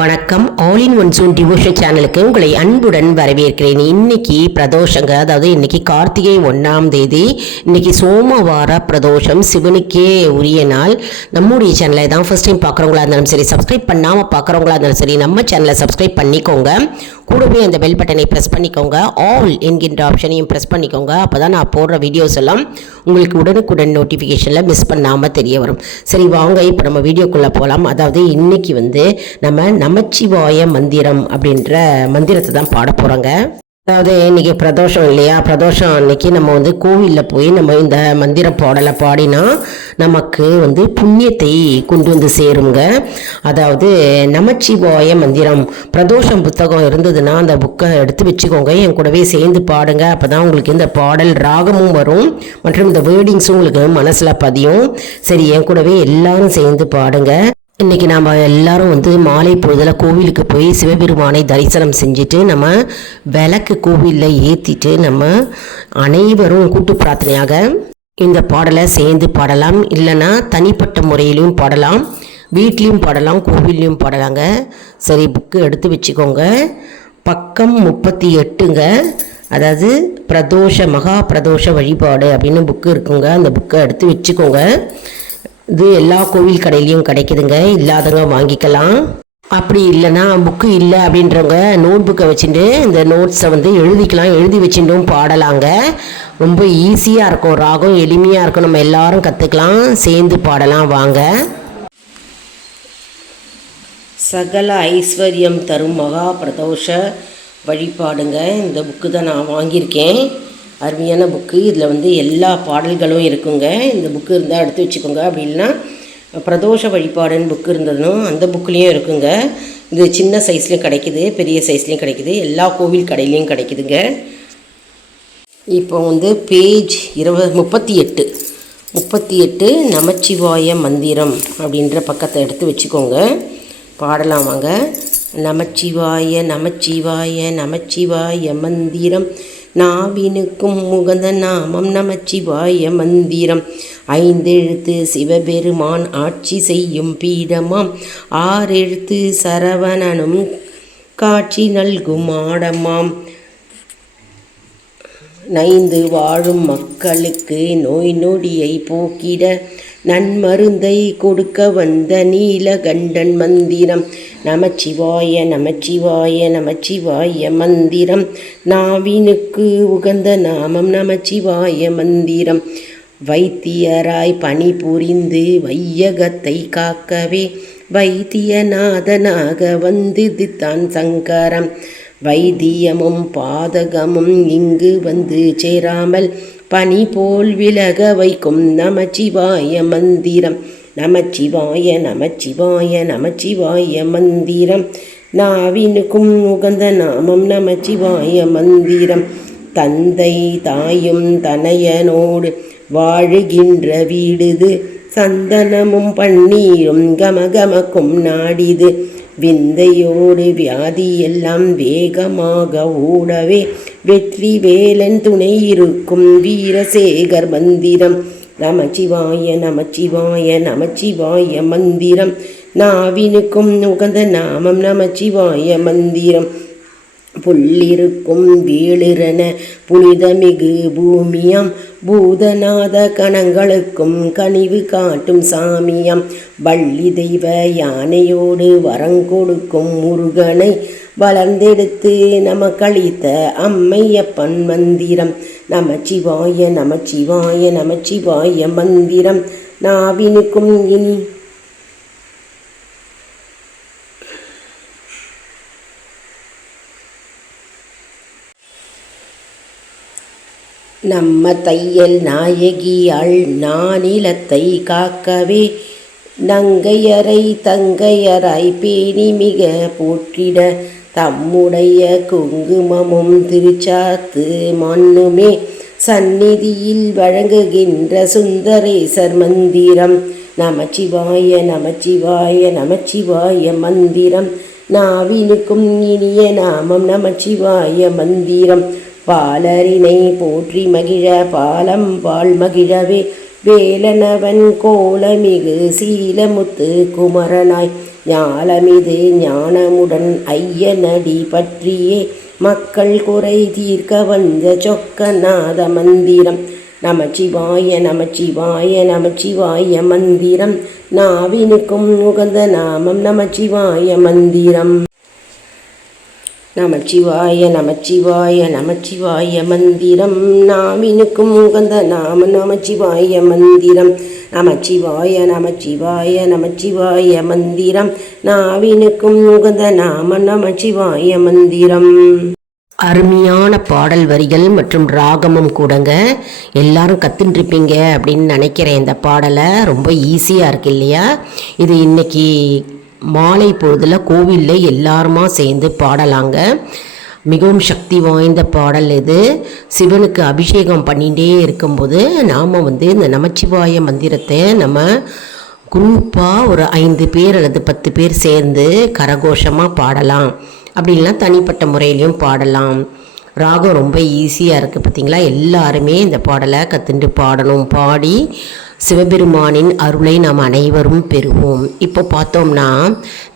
வணக்கம். All in one soon devotion சேனலுக்கு உங்களை அன்புடன் வரவேற்கிறேன். இன்னைக்கு பிரதோஷங்க, அதாவது இன்னைக்கு கார்த்திகை 1ஆம் தேதி. இன்னைக்கு சோமவார பிரதோஷம், சிவனுக்கே உரிய நாள். நம்முடைய சேனலை தான் ஃபர்ஸ்ட் டைம் பார்க்குறவங்களா இருந்தாலும் சரி, சப்ஸ்கிரைப் பண்ணாமல் பார்க்குறவங்களா இருந்தாலும் சரி, நம்ம சேனலை சப்ஸ்கிரைப் பண்ணிக்கோங்க. கூடவே அந்த பெல் பட்டனை ப்ரெஸ் பண்ணிக்கோங்க. ஆல் என்கின்ற ஆப்ஷனையும் ப்ரெஸ் பண்ணிக்கோங்க. அப்போ தான் நான் போடுற வீடியோஸ் எல்லாம் உங்களுக்கு உடனுக்குடன் நோட்டிஃபிகேஷனில் மிஸ் பண்ணாமல் தெரிய வரும். சரி, வாங்க இப்போ நம்ம வீடியோக்குள்ளே போகலாம். அதாவது இன்னைக்கு நம்ம நமச்சிவாய மந்திரம் அப்படின்ற மந்திரத்தை தான் பாட போகிறோங்க. அதாவது இன்றைக்கி பிரதோஷம் இல்லையா, பிரதோஷம் அன்னைக்கு நம்ம கோவிலில் போய் நம்ம இந்த மந்திர பாடலை பாடினா நமக்கு புண்ணியத்தை கொண்டு வந்து சேருங்க. அதாவது நமச்சிவாய மந்திரம் பிரதோஷம் புத்தகம் இருந்ததுன்னா அந்த புக்கை எடுத்து வச்சுக்கோங்க, என் கூடவே சேர்ந்து பாடுங்க. அப்போ தான் உங்களுக்கு இந்த பாடல் ராகமும் வரும் மற்றும் இந்த வேர்டிங்ஸும் உங்களுக்கு மனசில் பதியும். சரி, என் கூடவே எல்லாரும் சேர்ந்து பாடுங்க. இன்றைக்கி நாம் எல்லாரும் மாலை பொழுதில் கோவிலுக்கு போய் சிவபெருமானை தரிசனம் செஞ்சுட்டு நம்ம விளக்கு கோவிலில் ஏற்றிட்டு நம்ம அனைவரும் கூட்டு பிரார்த்தனையாக இந்த பாடலை சேர்ந்து பாடலாம். இல்லைன்னா தனிப்பட்ட முறையிலையும் பாடலாம், வீட்லேயும் பாடலாம், கோவில்லையும் பாடலாங்க. சரி, புக்கு எடுத்து வச்சுக்கோங்க. பக்கம் 38ங்க. அதாவது பிரதோஷ மகா பிரதோஷ வழிபாடு அப்படின்னு புக்கு இருக்குங்க. அந்த புக்கை எடுத்து வச்சுக்கோங்க. இது எல்லா கோவில் கடையிலையும் கிடைக்குதுங்க, இல்லாதவங்க வாங்கிக்கலாம். அப்படி இல்லைன்னா புக்கு இல்லை அப்படின்றவங்க நோட் புக்கை வச்சுட்டு இந்த நோட்ஸை எழுதிக்கலாம், எழுதி வச்சுட்டும் பாடலாங்க. ரொம்ப ஈஸியாக இருக்கும், ராகம் எளிமையாக இருக்கும், நம்ம எல்லாரும் கற்றுக்கலாம், சேர்ந்து பாடலாம். வாங்க. சகல ஐஸ்வர்யம் தரும் மகா பிரதோஷ வழிபாடுங்க. இந்த புக்கு தான் நான் வாங்கியிருக்கேன். அருமையான புக்கு. இதில் எல்லா பாடல்களும் இருக்குங்க. இந்த புக்கு இருந்தால் எடுத்து வச்சுக்கோங்க. அப்படி இல்லைன்னா பிரதோஷ வழிபாடுன்னு புக்கு இருந்ததுன்னா அந்த புக்குலேயும் இருக்குங்க. இது சின்ன சைஸ்லேயும் கிடைக்கிது, பெரிய சைஸ்லேயும் கிடைக்கிது, எல்லா கோவில் கடையிலையும் கிடைக்குதுங்க. இப்போ பேஜ் 38 நமச்சிவாய மந்திரம் அப்படின்ற பக்கத்தை எடுத்து வச்சுக்கோங்க, பாடலாம். வாங்க. நமச்சிவாய நமச்சிவாய நமச்சிவாய மந்திரம், நாவினுக்கும் முகந்த நாமம் நமச்சிவாய மந்திரம், 5 எழுத்து சிவபெருமான் ஆட்சி செய்யும் பீடமாம், 6 எழுத்து சரவணனும் காட்சி நல்கும் ஆடமாம், 5 வாழும் மக்களுக்கு நோய் நொடியை போக்கிட நன்மருந்தை கொடுக்க வந்த நீலகண்டன் மந்திரம், நமச்சிவாய நமச்சிவாய நமச்சிவாய மந்திரம், நாவினுக்கு உகந்த நாமம் நமச்சிவாய மந்திரம், வைத்தியராய் பணிபுரிந்து வையகத்தை காக்கவே வைத்தியநாதனாக தித்தான் சங்கரம், வைத்தியமும் பாதகமும் இங்கு சேராமல் பனி போல் விலக வைக்கும் நமச்சிவாய மந்திரம், நமச்சிவாய நமச்சிவாய நமச்சிவாய மந்திரம், நாவினுக்கும் உகந்த நாமம் நமச்சிவாய மந்திரம், தந்தை தாயும் தனையனோடு வாழுகின்ற வீடுது, சந்தனமும் பன்னீரும் கமகமக்கும் நாடிது, விந்தையோடு வியாதி எல்லாம் வேகமாக ஓடவே வெற்றி வேலன் துணை இருக்கும் வீரசேகர் மந்திரம், நமச்சிவாய நமச்சிவாய நமச்சிவாய மந்திரம், நாவினுக்கும் உகந்த நாமம் நமச்சிவாய மந்திரம், புள்ளிருக்கும் வேளிரன புனிதமிகு பூமியாம், பூதநாத கணங்களுக்கும் கனிவு காட்டும் சாமியாம், வள்ளி தெய்வ யானையோடு வரங்கொடுக்கும் முருகனை வளர்ந்தெடுத்து நமக்களித்த அம்மையப்பன் மந்திரம், நமச்சிவாய நமச்சிவாய நமச்சிவாய மந்திரம், நாவினுக்கும் இனி நம்ம தையல் நாயகியாள் நானிலத்தை காக்கவே நங்கையரை தங்கையராய் பேணி மிக போற்றிட தம்முடைய குங்குமமும் திருச்சாத்து மண்ணுமே சந்நிதியில் வழங்குகின்ற சுந்தரேசர் மந்திரம், நமச்சிவாய நமச்சிவாய நமச்சிவாய மந்திரம், நாவினுக்கும் இனிய நாமம் நமச்சிவாய மந்திரம், பாலரினை போற்றி மகிழ பாலம் வாழ் மகிழவே வேலனவன் கோலமிகு சீலமுத்து குமரனாய் ஞாலமிது ஞானமுடன் ஐயனடி பற்றியே மக்கள் குறை தீர்க்க வந்த சொக்கநாத மந்திரம். நமச்சிவாய நமச்சிவாய நமச்சிவாய மந்திரம். நாவினுக்கும் உகந்த நாமம் நமச்சிவாய மந்திரம். நமச்சிவாய நமச்சிவாய நமச்சிவாய மந்திரம். நாவினுக்கும் உகந்த நாமம் நமச்சிவாய மந்திரம். நமச்சிவாய நமச்சிவாய நமச்சிவாய மந்திரம். நாவினுக்கும் உகந்த நாமம் நமச்சிவாய மந்திரம். அருமையான பாடல் வரிகள் மற்றும் ராகமும் கூடங்க. எல்லாரும் கற்றுட்டுருப்பீங்க அப்படின்னு நினைக்கிறேன். இந்த பாடலை ரொம்ப ஈஸியாக இருக்கு இல்லையா? இது இன்னைக்கு மாலை பொழுதில் கோவிலில் எல்லாருமா சேர்ந்து பாடலாங்க. மிகவும் சக்தி வாய்ந்த பாடல் இது. சிவனுக்கு அபிஷேகம் பண்ணிகிட்டே இருக்கும்போது நாம் இந்த நமச்சிவாய மந்திரத்தை நம்ம குரூப்பாக ஒரு 5 பேர் அல்லது 10 பேர் சேர்ந்து கரகோஷமாக பாடலாம். அப்படின்லாம் தனிப்பட்ட முறையிலையும் பாடலாம். ராகம் ரொம்ப ஈஸியாக இருக்குது பார்த்தீங்களா? எல்லாருமே இந்த பாடலை கற்றுண்டு பாடணும். பாடி சிவபெருமானின் அருளை நாம் அனைவரும் பெறுவோம். இப்போ பார்த்தோம்னா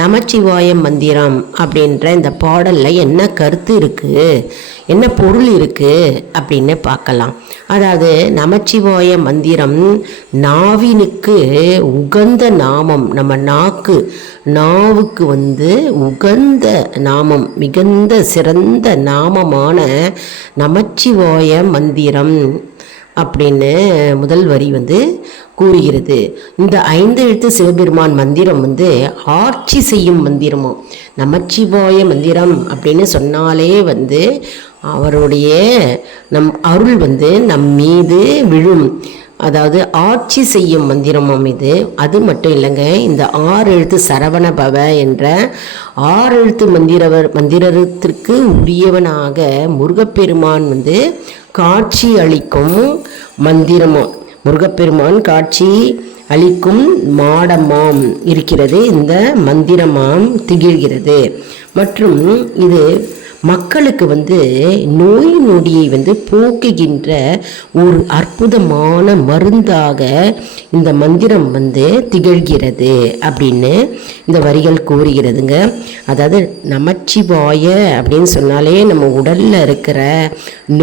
நமச்சிவாய மந்திரம் அப்படின்ற இந்த பாடலில் என்ன கருத்து இருக்குது, என்ன பொருள் இருக்குது அப்படின்னு பார்க்கலாம். அதாவது நமச்சிவாய மந்திரம் நாவினுக்கு உகந்த நாமம். நம்ம நாவுக்கு உகந்த நாமம், மிகுந்த சிறந்த நாமமான நமச்சிவாய மந்திரம் அப்படின்னு முதல் வரி கூறுகிறது. இந்த 5 எழுத்து சிவபெருமான் மந்திரம் ஆட்சி செய்யும் மந்திரமும். நமச்சிவாய மந்திரம் அப்படின்னு சொன்னாலே அவருடைய அருள் நம் மீது விழும். அதாவது ஆட்சி செய்யும் மந்திரமும் இது. அது மட்டும் இல்லைங்க, இந்த 6 எழுத்து சரவண பவ என்ற 6 எழுத்து மந்திரத்திற்கு உரியவனாக முருகப்பெருமான் காட்சி அளிக்கும் மந்திரமும். முருகப்பெருமான் காட்சி அளிக்கும் மாடமாம் இருக்கிறது இந்த மந்திரமாம் திகழ்கிறது. மற்றும் இது மக்களுக்கு நோய் நொடியை போக்குகின்ற ஒரு அற்புதமான மருந்தாக இந்த மந்திரம் திகழ்கிறது அப்படின்னு இந்த வரிகள் கூறுகிறதுங்க. அதாவது நமச்சிவாய அப்படின்னு சொன்னாலே நம்ம உடலில் இருக்கிற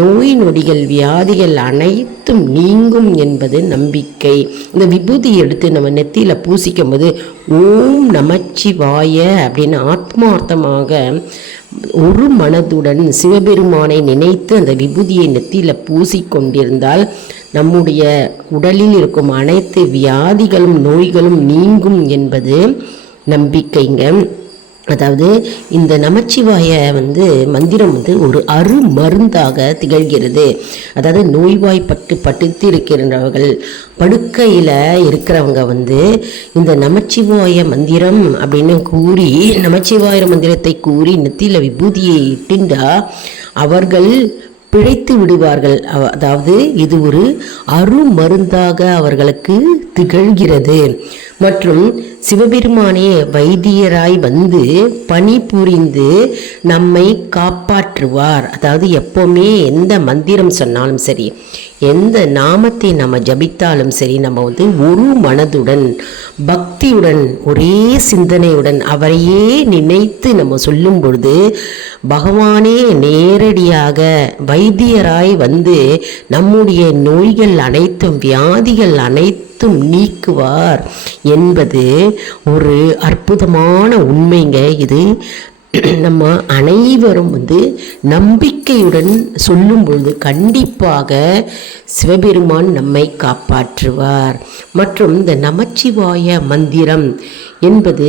நோய் நொடிகள் வியாதிகள் அனைத்தும் நீங்கும் என்பது நம்பிக்கை. இந்த விபூதி எடுத்து நம்ம நெத்தியில் பூசிக்கும் போது ஓம் நமச்சிவாய அப்படின்னு ஆத்மார்த்தமாக ஒரு மனதுடன் சிவபெருமானை நினைத்து அந்த விபூதியை நெத்தியில் பூசிக்கொண்டிருந்தால் நம்முடைய உடலில் இருக்கும் அனைத்து வியாதிகளும் நோய்களும் நீங்கும் என்பது நம்பிக்கைங்க. அதாவது இந்த நமச்சிவாய மந்திரம் ஒரு அருமருந்தாக திகழ்கிறது. அதாவது நோய்வாய்ப்பட்டு படுத்து இருக்கின்றவர்கள், படுக்கையில் இருக்கிறவங்க இந்த நமச்சிவாய மந்திரம் அப்படின்னு கூறி, நமச்சிவாய மந்திரத்தை கூறி நெத்தியில் விபூதியை இட்டுண்டா அவர்கள் பிழைத்து விடுவார்கள். அதாவது இது ஒரு அருமருந்தாக அவர்களுக்கு திகழ்கிறது. மற்றும் சிவபெருமானே வைத்தியராய் பணிபுரிந்து நம்மை காப்பாற்றுவார். அதாவது எப்போவுமே எந்த மந்திரம் சொன்னாலும் சரி, எந்த நாமத்தை நம்ம ஜபித்தாலும் சரி, நம்ம ஒரு மனதுடன் பக்தியுடன் ஒரே சிந்தனையுடன் அவரையே நினைத்து நம்ம சொல்லும் பொழுது பகவானே நேரடியாக வைத்தியராய் நம்முடைய நோய்கள் அனைத்தும் வியாதிகள் அனைத்தும் நீக்குவார் என்பது ஒரு அற்புதமான உண்மைங்க. இது நம்ம அனைவரும் நம்பிக்கையுடன் சொல்லும் பொழுது கண்டிப்பாக சிவபெருமான் நம்மை காப்பாற்றுவார். மற்றும் இந்த நமச்சிவாய மந்திரம் என்பது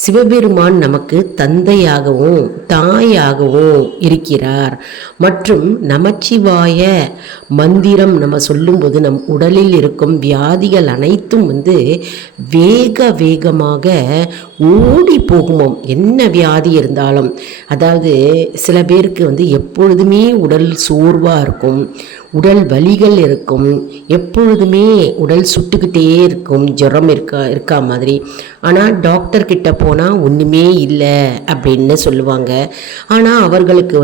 சிவபெருமான் நமக்கு தந்தையாகவும் தாயாகவும் இருக்கிறார். மற்றும் நமச்சிவாய மந்திரம் நம்ம சொல்லும்போது நம் உடலில் இருக்கும் வியாதிகள் அனைத்தும் வேகமாக ஓடி போகுமோம். என்ன வியாதி இருந்தாலும். அதாவது சில பேருக்கு எப்பொழுதுமே உடல் சோர்வாக இருக்கும், உடல் வலிகள் இருக்கும், எப்பொழுதுமே உடல் சுட்டுக்கிட்டே இருக்கும், ஜுரம் இருக்கா மாதிரி. ஆனால் டாக்டர்கிட்ட போனால் ஒன்றுமே இல்லை அப்படின்னு சொல்லுவாங்க. ஆனால் அவர்களுக்கு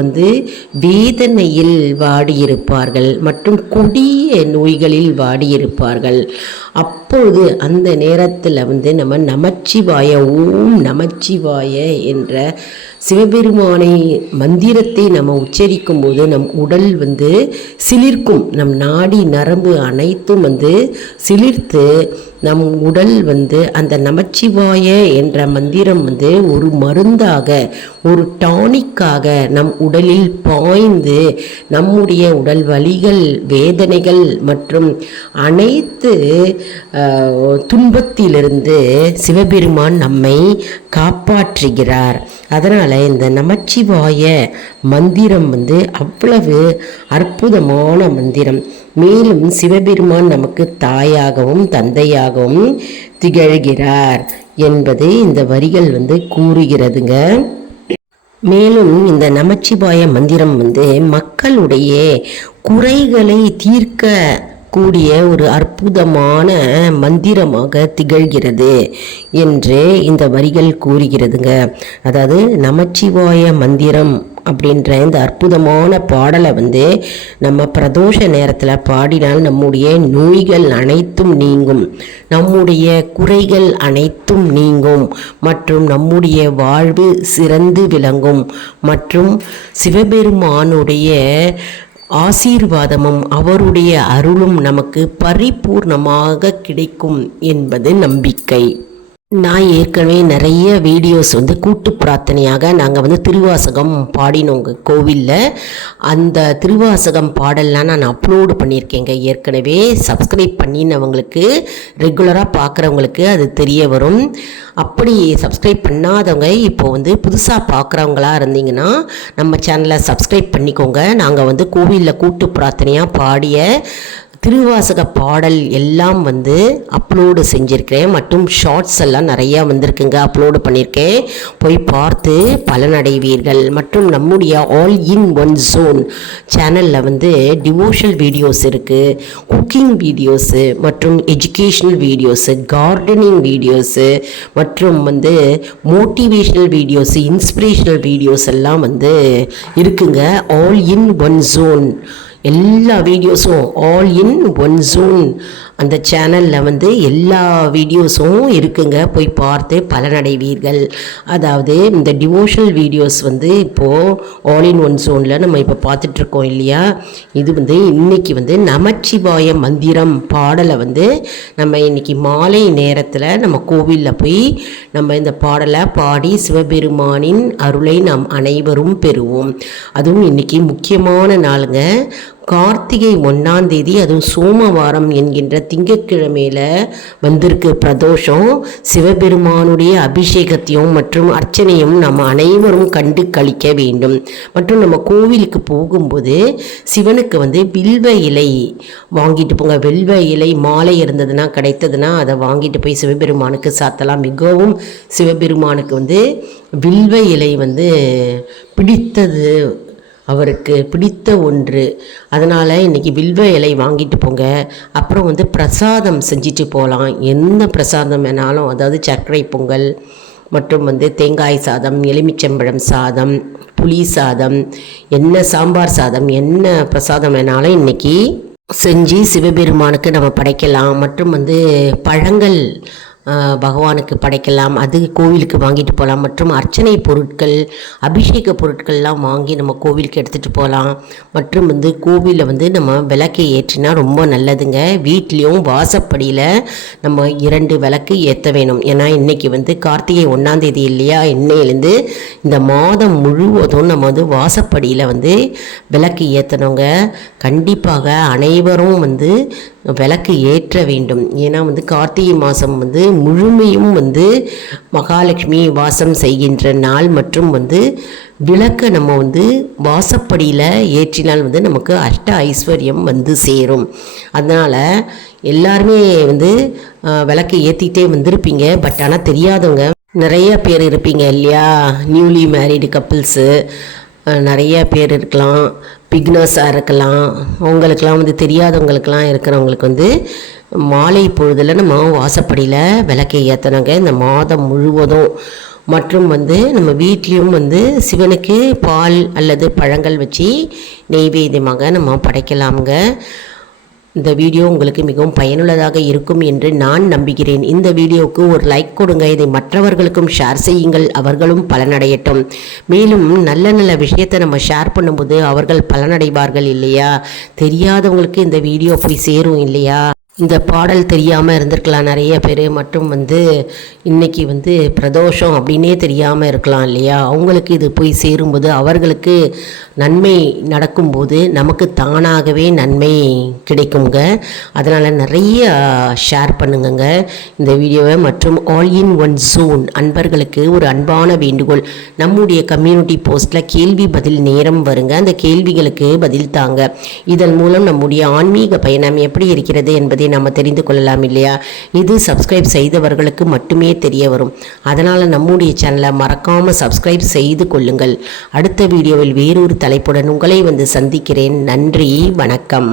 வேதனையில் வாடியிருப்பார்கள் மற்றும் கொடிய நோய்களில் வாடியிருப்பார்கள். அப்பொழுது அந்த நேரத்தில் வந்து நம்ம நமச்சிவாய ஓம் நமச்சிவாய என்ற சிவபெருமானை மந்திரத்தை நம்ம உச்சரிக்கும் போது நம் உடல் வந்து சிலிர்க்கும், நம் நாடி நரம்பு அனைத்தும் வந்து சிலிர்த்து நம் உடல் வந்து அந்த நமச்சிவாய என்ற மந்திரம் வந்து ஒரு மருந்தாக, ஒரு டானிக்காக நம் உடலில் பாய்ந்து நம்முடைய உடல் வலிகள், வேதனைகள் மற்றும் அனைத்து துன்பத்திலிருந்து சிவபெருமான் நம்மை காப்பாற்றுகிறார். அதனால் இந்த நமச்சிவாய மந்திரம் வந்து அவ்வளவு அற்புதமான மந்திரம். மேலும் சிவபெருமான் நமக்கு தாயாகவும் தந்தையாகவும் திகழ்கிறார் என்பதை இந்த வரிகள் வந்து கூறுகிறதுங்க. மேலும் இந்த நமச்சிவாய மந்திரம் வந்து மக்களுடைய குறைகளை தீர்க்க கூடிய ஒரு அற்புதமான மந்திரமாக திகழ்கிறது என்று இந்த வரிகள் கூறுகிறதுங்க. அதாவது நமச்சிவாய மந்திரம் அப்படின்ற இந்த அற்புதமான பாடலை வந்து நம்ம பிரதோஷ நேரத்தில் பாடினால் நம்முடைய நோய்கள் அனைத்தும் நீங்கும், நம்முடைய குறைகள் அனைத்தும் நீங்கும் மற்றும் நம்முடைய வாழ்வு சிறந்து விளங்கும் மற்றும் சிவபெருமானுடைய ஆசீர்வாதமும் அவருடைய அருளும் நமக்கு பரிபூர்ணமாக கிடைக்கும் என்பது நம்பிக்கை. நான் ஏற்கனவே நிறைய வீடியோஸ் வந்து கூட்டு பிரார்த்தனையாக நாங்கள் வந்து திருவாசகம் பாடினோங்க கோவிலில். அந்த திருவாசகம் பாடல்லாம் நான் அப்லோடு பண்ணியிருக்கேங்க. ஏற்கனவே சப்ஸ்கிரைப் பண்ணினவங்களுக்கு, ரெகுலராக பார்க்குறவங்களுக்கு அது தெரிய வரும். அப்படி சப்ஸ்கிரைப் பண்ணாதவங்க இப்போ வந்து புதுசாக பார்க்குறவங்களா இருந்தீங்கன்னா நம்ம சேனலை சப்ஸ்கிரைப் பண்ணிக்கோங்க. நாங்கள் வந்து கோவிலில் கூட்டு பிரார்த்தனையாக பாடிய திருவாசக பாடல் எல்லாம் வந்து அப்லோடு செஞ்சுருக்கிறேன் மற்றும் ஷார்ட்ஸ் எல்லாம் நிறையா வந்திருக்குங்க, அப்லோடு பண்ணியிருக்கேன். போய் பார்த்து பலனடைவீர்கள். மற்றும் நம்முடைய ஆல் இன் ஒன் ஜோன் சேனலில் வந்து டிவோஷனல் வீடியோஸ் இருக்குது, குக்கிங் வீடியோஸு மற்றும் எஜுகேஷ்னல் வீடியோஸு, கார்டனிங் வீடியோஸு மற்றும் வந்து மோட்டிவேஷ்னல் வீடியோஸு, இன்ஸ்பிரேஷ்னல் வீடியோஸ் எல்லாம் வந்து இருக்குங்க. ஆல் இன் ஒன் ஜோன் எல்லா வீடியோஸும் ஆல் இன் ஒன் ஜோன் அந்த சேனலில் வந்து எல்லா வீடியோஸும் இருக்குங்க. போய் பார்த்து பலனடைவீர்கள். அதாவது இந்த டிவோஷனல் வீடியோஸ் வந்து இப்போது ஆல் இன் ஒன் ஜோனில் நம்ம இப்போ பார்த்துட்ருக்கோம் இல்லையா. இது வந்து இன்றைக்கி வந்து நமச்சிவாய மந்திரம் பாடலை வந்து நம்ம இன்றைக்கி மாலை நேரத்தில் நம்ம கோவிலில் போய் நம்ம இந்த பாடலை பாடி சிவபெருமானின் அருளை நாம் அனைவரும் பெறுவோம். அதுவும் இன்றைக்கி முக்கியமான நாளுங்க. கார்த்திகை 1ஆம் தேதி, அதுவும் சோமவாரம் என்கின்ற திங்கட்கிழமையில் வந்திருக்கு பிரதோஷம். சிவபெருமானுடைய அபிஷேகத்தையும் மற்றும் அர்ச்சனையும் நம்ம அனைவரும் கண்டு கழிக்க வேண்டும். மற்றும் நம்ம கோவிலுக்கு போகும்போது சிவனுக்கு வந்து வில்வ இலை வாங்கிட்டு போங்க. வில்வ இலை மாலை இருந்ததுன்னா கிடைத்ததுன்னா அதை வாங்கிட்டு போய் சிவபெருமானுக்கு சாத்தலாம். மிகவும் சிவபெருமானுக்கு வந்து வில்வ இலை வந்து பிடித்தது, அவருக்கு பிடித்த ஒன்று. அதனால் இன்றைக்கி வில்வ இலை வாங்கிட்டு போங்க. அப்புறம் வந்து பிரசாதம் செஞ்சுட்டு போகலாம். எந்த பிரசாதம் வேணாலும், அதாவது சர்க்கரை பொங்கல் மற்றும் வந்து தேங்காய் சாதம், எலுமிச்சம்பழம் சாதம், புளி சாதம், என்ன சாம்பார் சாதம், என்ன பிரசாதம் வேணாலும் இன்றைக்கி செஞ்சு சிவபெருமானுக்கு நம்ம படைக்கலாம். மற்றும் வந்து பழங்கள் பகவானுக்கு படைக்கலாம், அது கோவிலுக்கு வாங்கிட்டு போகலாம். மற்றும் அர்ச்சனை பொருட்கள், அபிஷேக பொருட்கள்லாம் வாங்கி நம்ம கோவிலுக்கு எடுத்துகிட்டு போகலாம். மற்றும் வந்து கோவிலில் வந்து நம்ம விளக்கை ஏற்றினா ரொம்ப நல்லதுங்க. வீட்லேயும் வாசப்படியில் நம்ம 2 விளக்கு ஏற்ற வேணும். ஏன்னா இன்றைக்கி வந்து கார்த்திகை 1ஆம் தேதி இல்லையா, இன்னையிலேருந்து இந்த மாதம் முழுவதும் நம்ம வந்து வாசப்படியில் வந்து விளக்கு ஏற்றணுங்க. கண்டிப்பாக அனைவரும் வந்து விளக்கு ஏற்ற வேண்டும். ஏன்னா வந்து கார்த்திகை மாதம் வந்து முழுமையும் வந்து மகாலட்சுமி வாசம் செய்கின்ற நாள். மற்றும் வந்து விளக்கை நம்ம வந்து வாசப்படியில் ஏற்றினால் வந்து நமக்கு அஷ்ட ஐஸ்வர்யம் வந்து சேரும். அதனால் எல்லாருமே வந்து விளக்கு ஏற்றிக்கிட்டே வந்திருப்பீங்க. பட் ஆனால் தெரியாதவங்க நிறைய பேர் இருப்பீங்க இல்லையா. நியூலி மேரிடு கப்புள்ஸு நிறைய பேர் இருக்கலாம், பிக்னர்ஸாக இருக்கலாம். அவங்களுக்கெல்லாம் வந்து தெரியாதவங்களுக்கெல்லாம் இருக்கிறவங்களுக்கு வந்து மாலை பொழுதில் நம்ம வாசப்படியில் விளக்கை ஏற்றணுங்க இந்த மாதம் முழுவதும். மற்றும் வந்து நம்ம வீட்லேயும் வந்து சிவனுக்கு பால் அல்லது பழங்கள் வச்சு நெய்வேத்தியமாக நம்ம படைக்கலாமுங்க. இந்த வீடியோ உங்களுக்கு மிகவும் பயனுள்ளதாக இருக்கும் என்று நான் நம்புகிறேன். இந்த வீடியோவுக்கு ஒரு லைக் கொடுங்க. இதை மற்றவர்களுக்கும் ஷேர் செய்யுங்கள், அவர்களும் பலனடையட்டும். மேலும் நல்ல நல்ல விஷயத்தை நம்ம ஷேர் பண்ணும்போது அவர்கள் பலனடைவார்கள் இல்லையா? தெரியாதவங்களுக்கு இந்த வீடியோ போய் சேரும் இல்லையா? இந்த பாடல் தெரியாமல் இருந்திருக்கலாம் நிறைய பேர், மற்றும் இன்னைக்கு பிரதோஷம் அப்படின்னே தெரியாமல் இருக்கலாம் இல்லையா? அவங்களுக்கு இது போய் சேரும்போது அவர்களுக்கு நன்மை நடக்கும்போது நமக்கு தானாகவே நன்மை கிடைக்குங்க. அதனால் நிறைய ஷேர் பண்ணுங்க இந்த வீடியோவை. மற்றும் ஆல் இன் ஒன் ஜோன் அன்பர்களுக்கு ஒரு அன்பான வேண்டுகோள், நம்முடைய கம்யூனிட்டி போஸ்ட்டில் கேள்வி பதில் நேரம் வருங்க. அந்த கேள்விகளுக்கு பதில் தாங்க. இதன் மூலம் நம்முடைய ஆன்மீக பயணம் எப்படி இருக்கிறது என்பதை நம்ம தெரிந்து கொள்ளலாம் இல்லையா? இது சப்ஸ்கிரைப் செய்தவர்களுக்கு மட்டுமே தெரிய வரும். அதனால் நம்முடைய சேனலை மறக்காமல் சப்ஸ்கிரைப் செய்து கொள்ளுங்கள். அடுத்த வீடியோவில் வேறொரு தலைப்புடன் உங்களை சந்திக்கிறேன். நன்றி, வணக்கம்.